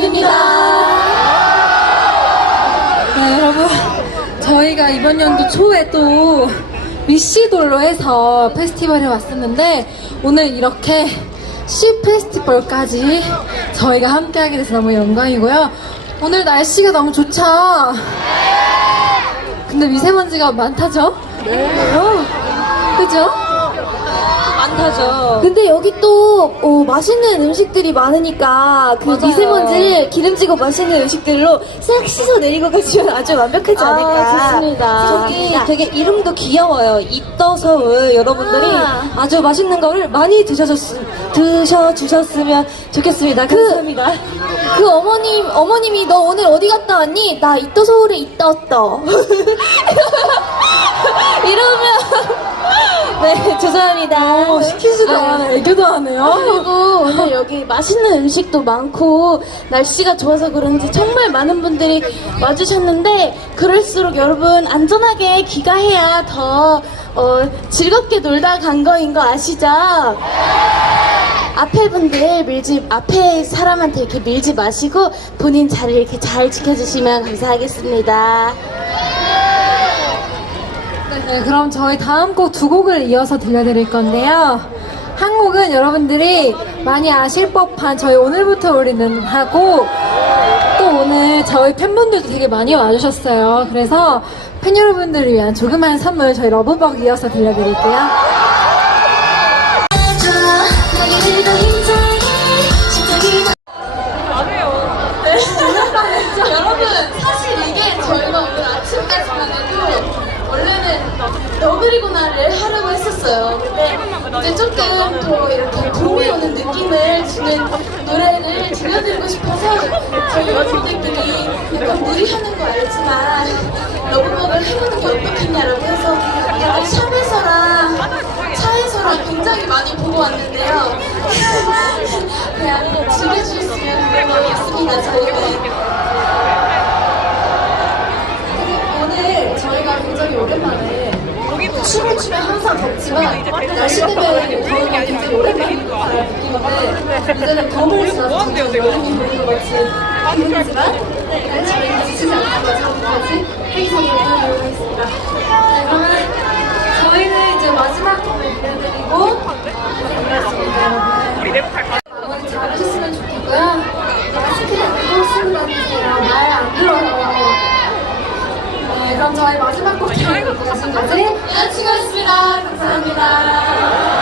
여자친구입니다. 네, 여러분. 저희가 이번 연도 초에 또 미시돌로 해서 페스티벌에 왔었는데 오늘 이렇게 시 페스티벌까지 저희가 함께하게 돼서 너무 영광이고요. 오늘 날씨가 너무 좋죠? 근데 미세먼지가 많다죠? 네. 그죠? 많다죠. 근데 여기 또 어, 맛있는 음식들이 많으니까 그 맞아요. 미세먼지를 기름지고 맛있는 음식들로 싹 씻어 내리고 가시면 아주 완벽하지 않을까. 아, 좋습니다. 저기 되게 이름도 귀여워요. 이떠서울 여러분들이 아. 아. 주 맛있는 거를 많이 드셔줬, 드셔주셨으면 좋겠습니다. 감사합니다. 그, 어머님, 어머님이 너 오늘 어디 갔다 왔니? 나 이떠 서울에 있다 왔다. 이러면 네 죄송합니다. 어, 시키지도 않아. 애교도 하네요. 그리고 오늘 여기 맛있는 음식도 많고 날씨가 좋아서 그런지 정말 많은 분들이 와주셨는데 그럴수록 여러분 안전하게 귀가해야 더 어, 즐겁게 놀다 간 거인 거 아시죠? 앞에 분들 밀지 앞에 사람한테 이렇게 밀지 마시고 본인 자리를 이렇게 잘 지켜주시면 감사하겠습니다. 네, 그럼 저희 다음 곡 두 곡을 이어서 들려드릴 건데요. 한 곡은 여러분들이 많이 아실 법한 저희 오늘부터 우리는 하고 또 오늘 저희 팬분들도 되게 많이 와주셨어요. 그래서 팬 여러분들을 위한 조그만 선물 저희 러브벅 이어서 들려드릴게요. 했었어요. 근데 이제 조금 더 이렇게 봄이 오는 느낌을 주는 노래를 들려드리고 싶어서 저희 여러분들끼리 약간 무리하는 거 알지만 러브먹을 해보는 게 어떻겠냐라고 해서 약간 샵에서랑 차에서랑 굉장히 많이 보고 왔는데요. 그냥 즐겨주셨으면 고맙겠습니다. 저희는. 오늘 저희가 굉장히 오랜만에 춤을 추면 항상 덥지만 날씨 때문에 뭐 더운 게 굉장히 오랜만에 느끼는데 이제는 덤을 지나서 여름이 보이는 것이 기분이지만 날씨를 지치지 않는 것까지 행성이 되도록 하겠습니다. 네, 그러면 저희는 이제 마지막 곡을 들려드리고 고생하셨습니다. 마무리 잘 하셨으면 좋겠고요. 마스크를 안 쓰고 다니세요. 말안 들어요. 네, 그럼 저희 마지막 곡 저희가 똑같은 거지? 같이 가겠습니다. 감사합니다.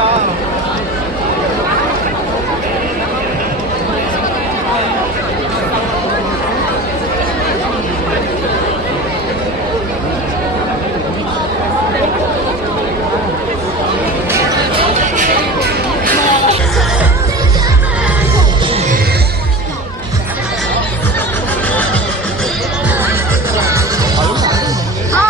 Yeah.